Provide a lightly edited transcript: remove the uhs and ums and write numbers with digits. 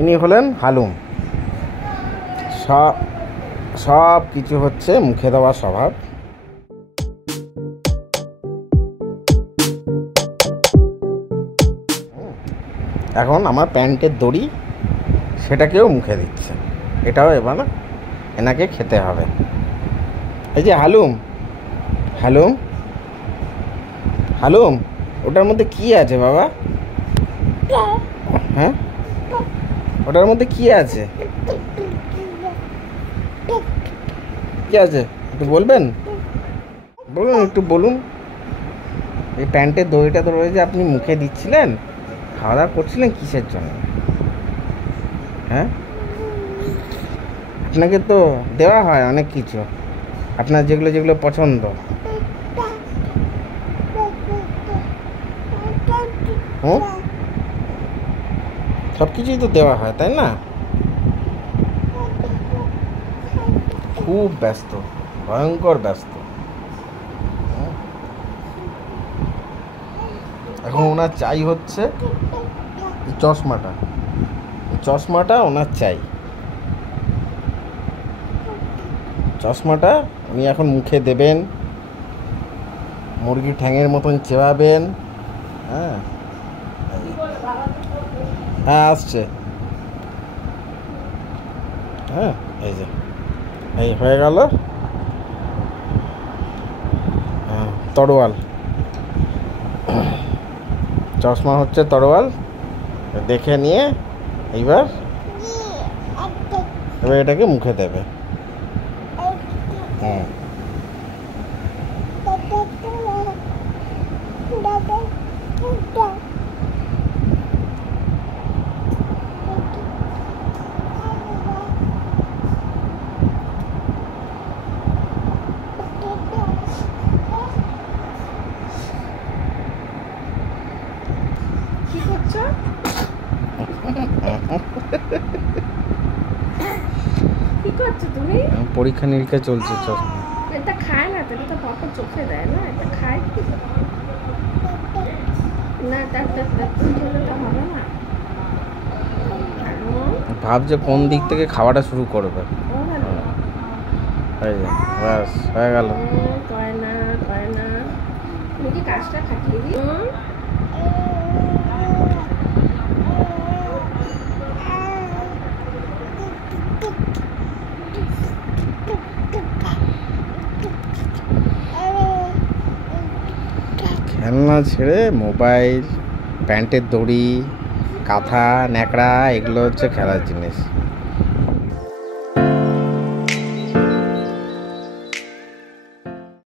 ইনি হলেন হালুম। সব সব কিছু হচ্ছে মুখে দেওয়ার স্বভাব। এখন আমার প্যান্টের দড়ি সেটাকেও মুখে দিচ্ছে, এটাও এবার না এনাকে খেতে হবে। এই যে হালুম, হালুম, হালুম, ওটার মধ্যে কি আছে বাবা? হ্যাঁ, ওটার মধ্যে কি আছে? কি আছে একটু বলবেন? বলুন, একটু বলুন। এই প্যান্টের দড়িটা তো রয়েছে, আপনি মুখে দিচ্ছিলেন, খাওয়া দাওয়া করছিলেন কিসের জন্য? হ্যাঁ, আপনাকে তো দেওয়া হয় অনেক কিছু, আপনার যেগুলো যেগুলো পছন্দ। হুম, সব কিছুই তো দেওয়া হয়, তাই না? খুব ব্যস্ত, ভয়ঙ্কর ব্যস্ত। এখন ওনার চাই হচ্ছে এই চশমাটা, এই চশমাটা ওনার চাই। চশমাটা উনি এখন মুখে দেবেন, মুরগির ঠ্যাঙের মতন চেবাবেন। হ্যাঁ, হ্যাঁ আসছে। হ্যাঁ, এই যে এই হয়ে গেল। হ্যাঁ, তরোয়াল, চশমা হচ্ছে তরোয়াল। দেখে নিয়ে এইবার এবার এটাকে মুখে দেবে। হুম, কি করছো? কি করছো তুমি? পরীক্ষা নিরীক্ষা চলছে চশমা। এটা খায় না, এটা তো বাবা চোখে দেয় না, এটা খায় কি? না, তার হলে তো হবে না। ভাবছে কোন দিক থেকে খাওয়াটা শুরু করবে। এই যে ব্যাস হয়ে গেল। করে না, করে না। তুমি কি কাজটা খাটিয়ে দিই? খেলনা ছেড়ে মোবাইল, প্যান্টের দড়ি, কাঁথা, ন্যাকড়া, এগুলো হচ্ছে খেলার জিনিস।